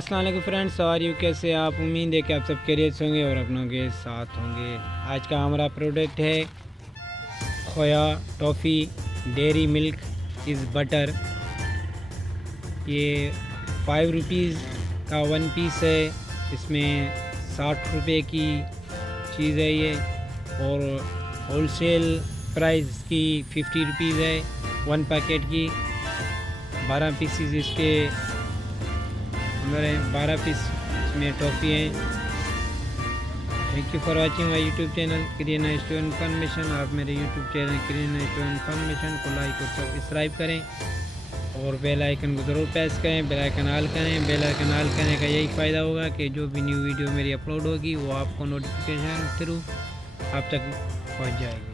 अस्सलाम वालेकुम फ्रेंड्स, और यू कैसे आप? उम्मीद है कि आप सब खैरियत से होंगे और अपनों के साथ होंगे। आज का हमारा प्रोडक्ट है खोया toffee dairy milk is butter. ये 5 रुपीज़ का 1 पीस है। इसमें 60 रुपये की चीज़ है ये, और होलसेल प्राइस की 50 रुपीज़ है 1 पैकेट की। 12 पीसीज इसके हमारे 12 पीस इसमें टॉफ़ी हैं। Thank you for watching my YouTube channel क्रिएना store information. आप मेरे यूट्यूब चैनल क्रिएना स्टोर इन्फॉर्मेशन को लाइक और सब्सक्राइब करें और बेल आइकन को ज़रूर प्रेस करें। बेल आइकन ऑल करें। बेल आइकन ऑल करने का यही फ़ायदा होगा कि जो भी न्यू वीडियो मेरी अपलोड होगी वो आपको नोटिफिकेशन थ्रू आप तक पहुंच जाएगी।